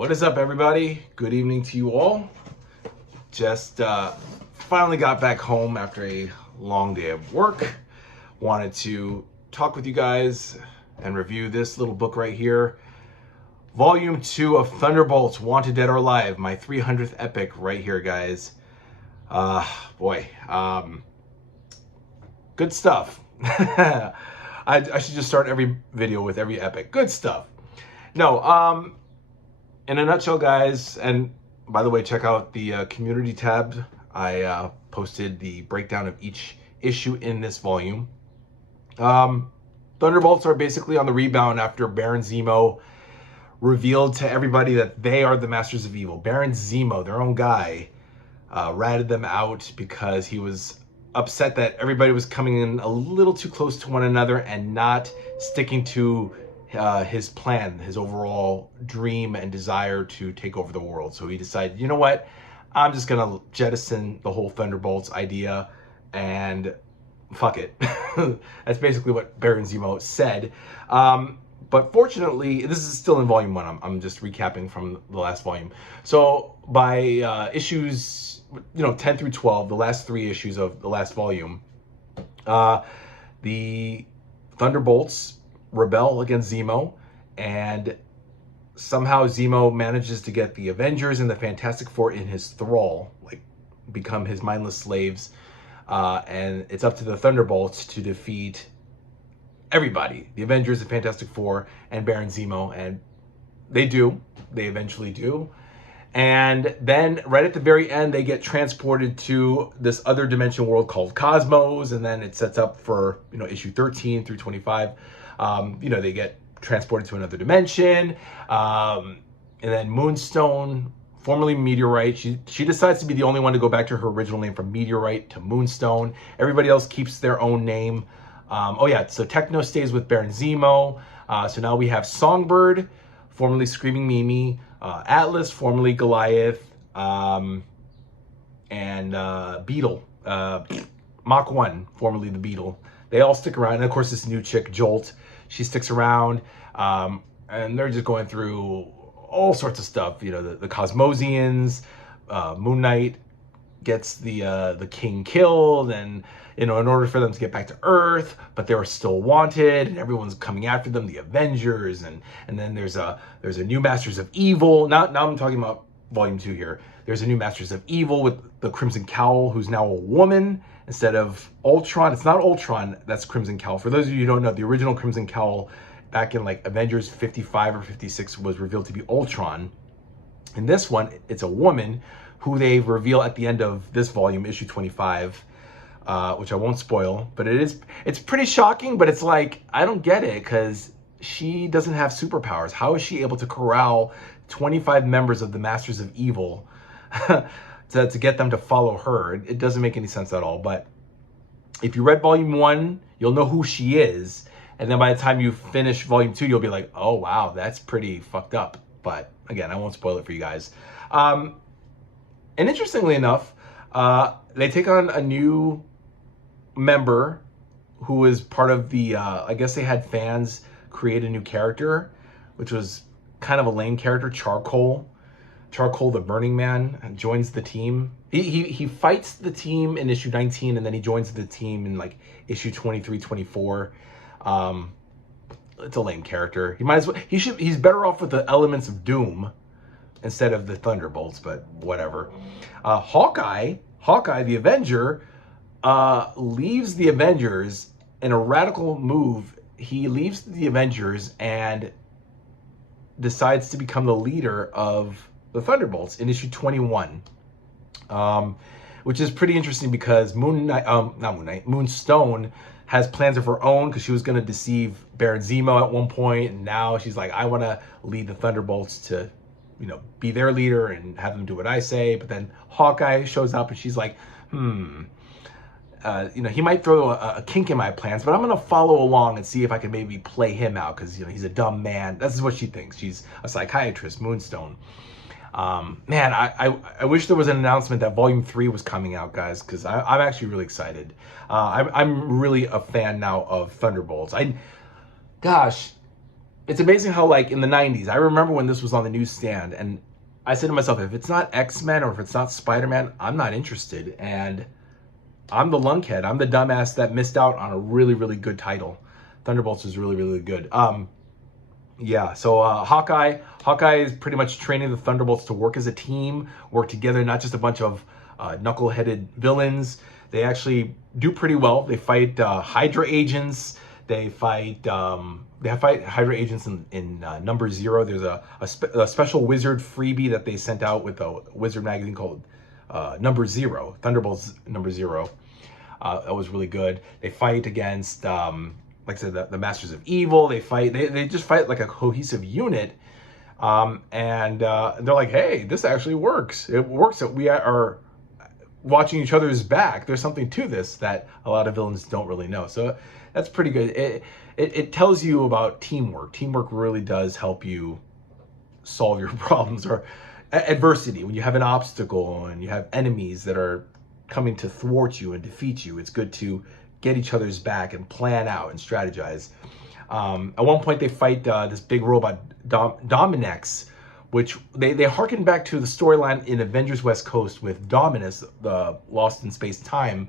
What is up, everybody? Good evening to you all. Just finally got back home after a long day of work. Wanted to talk with you guys and review this little book right here. Volume 2 of Thunderbolts, Wanted Dead or Alive, my 300th epic right here, guys. Good stuff. I should just start every video with every epic. Good stuff. No, in a nutshell, guys, and by the way, check out the community tab. I posted the breakdown of each issue in this volume. Thunderbolts are basically on the rebound after Baron Zemo revealed to everybody that they are the Masters of Evil. Baron Zemo, their own guy, ratted them out because he was upset that everybody was coming in a little too close to one another and not sticking to his plan, his overall dream and desire to take over the world. So he decided, you know what, I'm just gonna jettison the whole Thunderbolts idea and fuck it. That's basically what Baron Zemo said. But fortunately, this is still in volume 1. I'm just recapping from the last volume. So by issues 10 through 12, the last 3 issues of the last volume, the Thunderbolts rebel against Zemo, and somehow Zemo manages to get the Avengers and the Fantastic Four in his thrall, like become his mindless slaves, and it's up to the Thunderbolts to defeat everybody, the Avengers, the Fantastic Four, and Baron Zemo, and they eventually do. And then right at the very end, they get transported to this other dimension world called Cosmos, and then it sets up for issue 13 through 25. They get transported to another dimension, and then Moonstone, formerly Meteorite, she decides to be the only one to go back to her original name from Meteorite to Moonstone. Everybody else keeps their own name. So Techno stays with Baron Zemo. So now we have Songbird, formerly Screaming Mimi, Atlas, formerly Goliath, and Beetle, Mach 1, formerly the Beetle. They all stick around, and of course this new chick, Jolt, she sticks around, and they're just going through all sorts of stuff. The Cosmosians, Moon Knight gets the king killed, and in order for them to get back to Earth, but they were still wanted, and everyone's coming after them, the Avengers, and then there's a new Masters of Evil. Now I'm talking about volume 2 here. There's a new Masters of Evil with the Crimson Cowl, who's now a woman instead of Ultron. It's not Ultron, that's Crimson Cowl. For those of you who don't know, the original Crimson Cowl back in like Avengers 55 or 56 was revealed to be Ultron. In this one, it's a woman who they reveal at the end of this volume, issue 25, which I won't spoil, but it's pretty shocking, but it's like, I don't get it, because she doesn't have superpowers. How is she able to corral 25 members of the Masters of Evil to get them to follow her? It doesn't make any sense at all. But if you read volume 1, you'll know who she is, and then by the time you finish volume 2, you'll be like, oh wow, that's pretty fucked up. But again, I won't spoil it for you guys. And interestingly enough, they take on a new member who is part of the, I guess they had fans create a new character, which was kind of a lame character, Charcoal. Charcoal, the Burning Man, joins the team. He fights the team in issue 19, and then he joins the team in like issue 23, 24. It's a lame character. He might as well, he's better off with the elements of Doom instead of the Thunderbolts, but whatever. Hawkeye, the Avenger, leaves the Avengers in a radical move. He leaves the Avengers and decides to become the leader of the Thunderbolts in issue 21, which is pretty interesting because Moonstone has plans of her own, because she was going to deceive Baron Zemo at one point, and now she's like, I want to lead the Thunderbolts to be their leader and have them do what I say. But then Hawkeye shows up and she's like, he might throw a kink in my plans, but I'm going to follow along and see if I can maybe play him out, because he's a dumb man. This is what she thinks. She's a psychiatrist, Moonstone. Man, I wish there was an announcement that volume 3 was coming out, guys, because I'm actually really excited. I'm really a fan now of Thunderbolts. Gosh, it's amazing how, like, in the 90s, I remember when this was on the newsstand, and I said to myself, if it's not X-Men or if it's not Spider-Man, I'm not interested. And I'm the lunkhead. I'm the dumbass that missed out on a really, really good title. Thunderbolts is really, really good. Yeah, so Hawkeye is pretty much training the Thunderbolts to work as a team, work together, not just a bunch of knuckle-headed villains. They actually do pretty well. They fight Hydra agents. They fight Hydra agents in number 0. There's a special wizard freebie that they sent out with a wizard magazine called number 0, Thunderbolts number 0. That was really good. They fight against, like I said, the Masters of Evil. They just fight like a cohesive unit. And they're like, hey, this actually works. It works that we are watching each other's back. There's something to this that a lot of villains don't really know. So that's pretty good. It tells you about teamwork. Teamwork really does help you solve your problems or adversity. When you have an obstacle and you have enemies that are coming to thwart you and defeat you, it's good to get each other's back and plan out and strategize. At one point, they fight this big robot, Dominex, which they harken back to the storyline in Avengers West Coast with Dominus, the Lost in Space Time.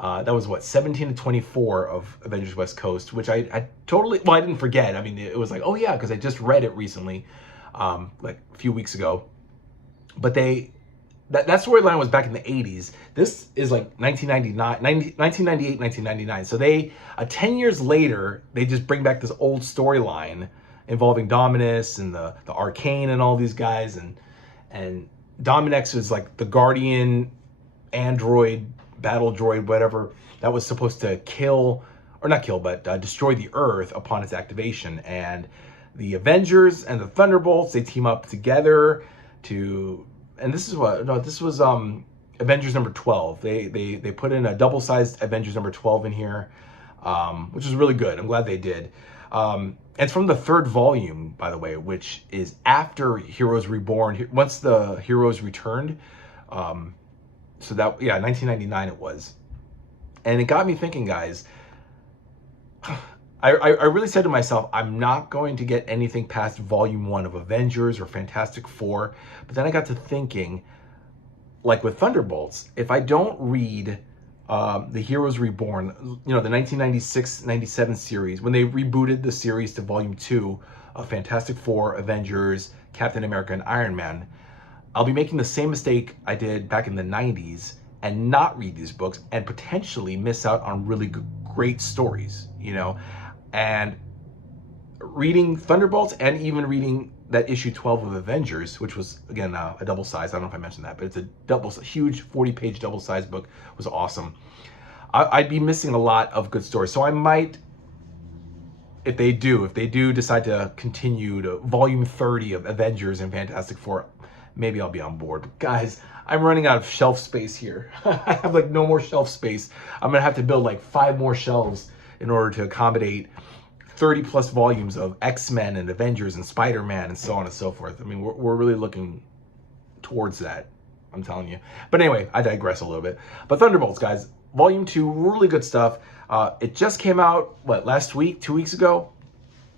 That was what, 17 to 24 of Avengers West Coast, which I totally, well, I didn't forget. I mean, it was like, oh yeah, because I just read it recently, like a few weeks ago. But that storyline was back in the 80s. This is like 1998, 1999. So 10 years later, they just bring back this old storyline involving Dominus and the Arcane and all these guys. And Dominex is like the guardian android, battle droid, whatever, that was supposed to kill, or not kill, but destroy the Earth upon its activation. And the Avengers and the Thunderbolts, they team up together to, and this was Avengers number 12. They put in a double-sized Avengers number 12 in here, which is really good. I'm glad they did. It's from the 3rd volume, by the way, which is after Heroes Reborn, once the heroes returned. So that, yeah, 1999 it was. And it got me thinking, guys. I really said to myself, I'm not going to get anything past volume 1 of Avengers or Fantastic Four. But then I got to thinking, like with Thunderbolts, if I don't read the Heroes Reborn, you know, the 1996-97 series, when they rebooted the series to volume 2 of Fantastic Four, Avengers, Captain America, and Iron Man, I'll be making the same mistake I did back in the 90s and not read these books and potentially miss out on really great stories, you know. And reading Thunderbolts and even reading that issue 12 of Avengers, which was, again, a double size. I don't know if I mentioned that, but it's a huge 40-page double-sized book. It was awesome. I'd be missing a lot of good stories. So I might, if they do decide to continue to volume 30 of Avengers and Fantastic Four, maybe I'll be on board. But guys, I'm running out of shelf space here. I have like no more shelf space. I'm gonna have to build like 5 more shelves in order to accommodate 30 plus volumes of X-Men and Avengers and Spider-Man and so on and so forth. I mean, we're really looking towards that, I'm telling you. But anyway, I digress a little bit. But Thunderbolts, guys, volume 2, really good stuff. It just came out, what, last week, 2 weeks ago?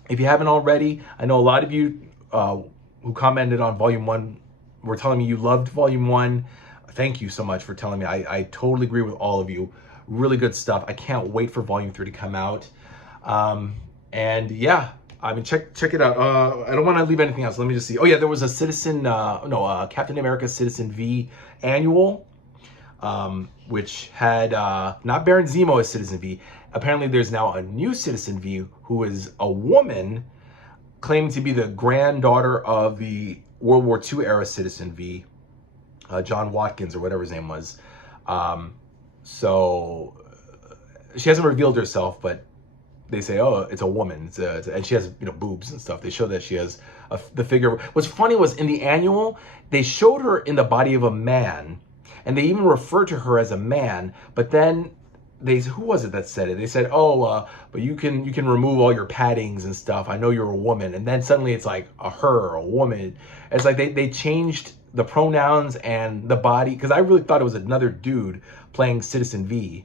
If you haven't already, I know a lot of you who commented on volume 1 were telling me you loved volume 1. Thank you so much for telling me. I totally agree with all of you. Really good stuff. I can't wait for volume 3 to come out. And yeah, I mean, check it out. I don't want to leave anything else. Let me just see. Oh yeah, there was a Captain America Citizen V annual, which had not Baron Zemo as Citizen V. Apparently there's now a new Citizen V who is a woman claiming to be the granddaughter of the World War II era Citizen V, John Watkins or whatever his name was. So she hasn't revealed herself, but they say, oh, it's a woman, and she has, you know, boobs and stuff. They show that she has the figure. What's funny was in the annual, they showed her in the body of a man, and they even referred to her as a man. But then who was it that said it? They said, oh, but you can remove all your paddings and stuff. I know you're a woman. And then suddenly it's like a her, a woman. It's like they changed the pronouns and the body, because I really thought it was another dude playing Citizen V.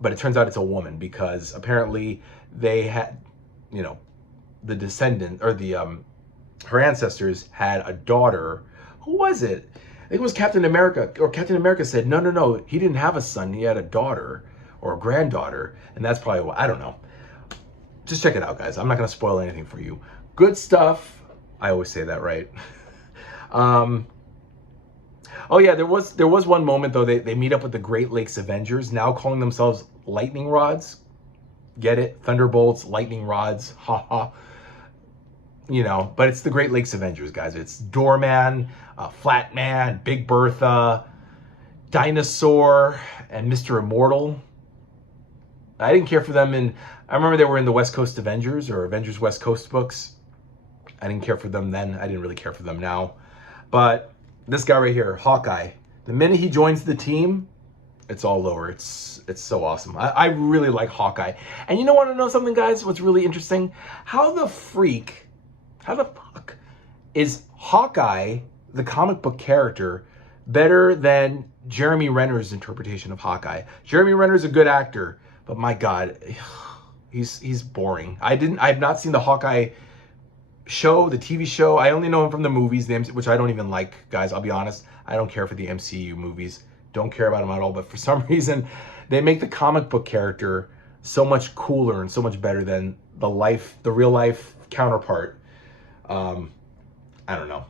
But it turns out it's a woman, because apparently they had, you know, the descendant, or the her ancestors had a daughter. Who was it? I think it was Captain America, or Captain America said, no, he didn't have a son, he had a daughter or a granddaughter, and that's probably what, I don't know. Just check it out, guys. I'm not going to spoil anything for you. Good stuff. I always say that, right? Oh yeah, there was one moment though. They meet up with the Great Lakes Avengers, now calling themselves Lightning Rods. Get it? Thunderbolts, Lightning Rods. Ha ha. You know, but it's the Great Lakes Avengers, guys. It's Doorman, Flatman, Big Bertha, Dinosaur, and Mr. Immortal. I didn't care for them I remember they were in the West Coast Avengers, or Avengers West Coast books. I didn't care for them then. I didn't really care for them now. But this guy right here, Hawkeye, the minute he joins the team, it's all over. It's so awesome. I really like Hawkeye. And you want to know something, guys? What's really interesting? How the fuck is Hawkeye, the comic book character, better than Jeremy Renner's interpretation of Hawkeye? Jeremy Renner's a good actor, but my God, he's boring. I've not seen the Hawkeye show, the TV show. I only know him from the movies, which I don't even like, guys. I'll be honest. I don't care for the MCU movies. Don't care about them at all. But for some reason, they make the comic book character so much cooler and so much better than the real life counterpart. I don't know.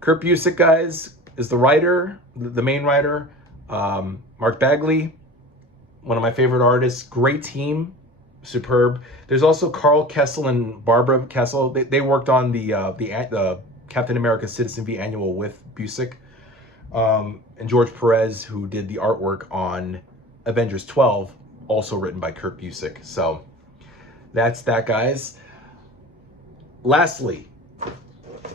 Kurt Busiek, guys, is the writer, the main writer. Mark Bagley, one of my favorite artists. Great team. Superb. There's also Carl Kessel and Barbara Kessel. They worked on the Captain America Citizen V annual with Busiek, and George Perez, who did the artwork on Avengers 12, also written by Kurt Busiek. So that's that, guys. Lastly,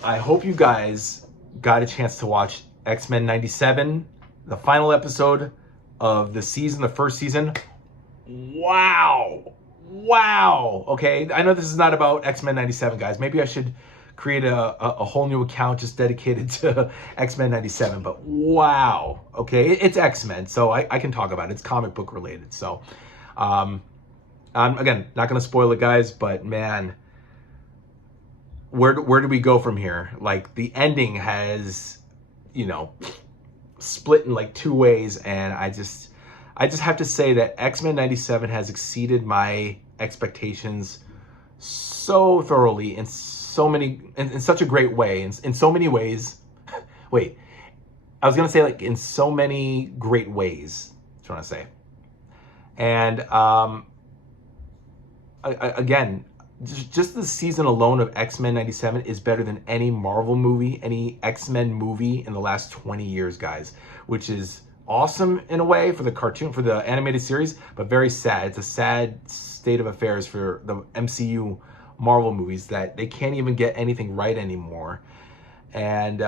I hope you guys got a chance to watch X-Men 97, the final episode of the season, the first season. Wow. Okay, I know this is not about X-Men 97, guys. Maybe I should create a whole new account just dedicated to X-Men 97, but wow. Okay, it's X-Men, so I can talk about it. It's comic book related. So I'm, again, not going to spoil it, guys, but man, where do we go from here? Like, the ending has, split in like two ways, and I just have to say that X-Men 97 has exceeded my expectations so thoroughly in such a great way, in so many ways. Wait, I was gonna say, like, in so many great ways. That's what I say. And again, just the season alone of X-Men 97 is better than any Marvel movie, any X-Men movie in the last 20 years, guys, which is awesome in a way for the cartoon, for the animated series, but very sad. It's a sad state of affairs for the MCU Marvel movies, that they can't even get anything right anymore. And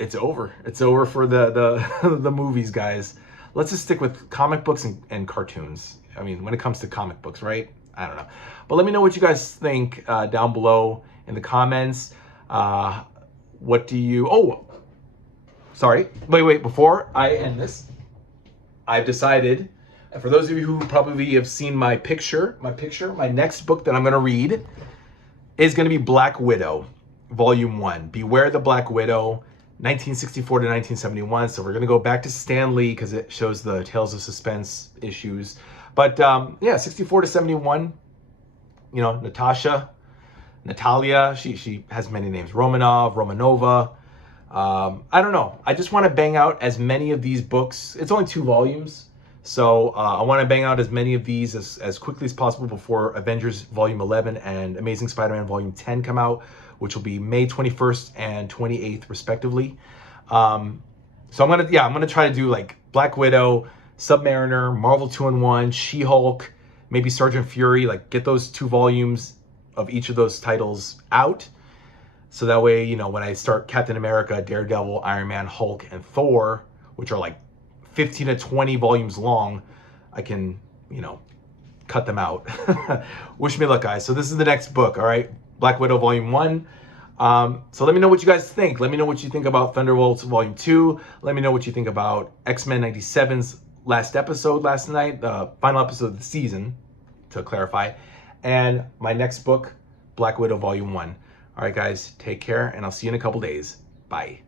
it's over. It's over for the movies, guys. Let's just stick with comic books and cartoons. I mean, when it comes to comic books, right? I don't know. But let me know what you guys think down below in the comments. What do you... Oh, sorry. Wait. Before I end this, I've decided, and for those of you who probably have seen my next book that I'm going to read is going to be Black Widow, Volume 1. Beware the Black Widow, 1964 to 1971. So we're going to go back to Stan Lee because it shows the Tales of Suspense issues. But yeah, 64 to 71, Natalia, she has many names. Romanova. I don't know. I just want to bang out as many of these books. It's only 2 volumes. So I want to bang out as many of these as quickly as possible before Avengers Volume 11 and Amazing Spider-Man Volume 10 come out, which will be May 21st and 28th, respectively. So I'm gonna try to do like Black Widow, Submariner, Marvel 2-in-1, She-Hulk, maybe Sergeant Fury, like get those 2 volumes of each of those titles out. So that way, when I start Captain America, Daredevil, Iron Man, Hulk, and Thor, which are like 15 to 20 volumes long, I can, cut them out. Wish me luck, guys. So this is the next book, all right? Black Widow Volume 1. So let me know what you guys think. Let me know what you think about Thunderbolts Volume 2. Let me know what you think about X-Men 97's last episode last night, the final episode of the season, to clarify. and my next book, Black Widow Volume 1. All right, guys, take care, and I'll see you in a couple days. Bye.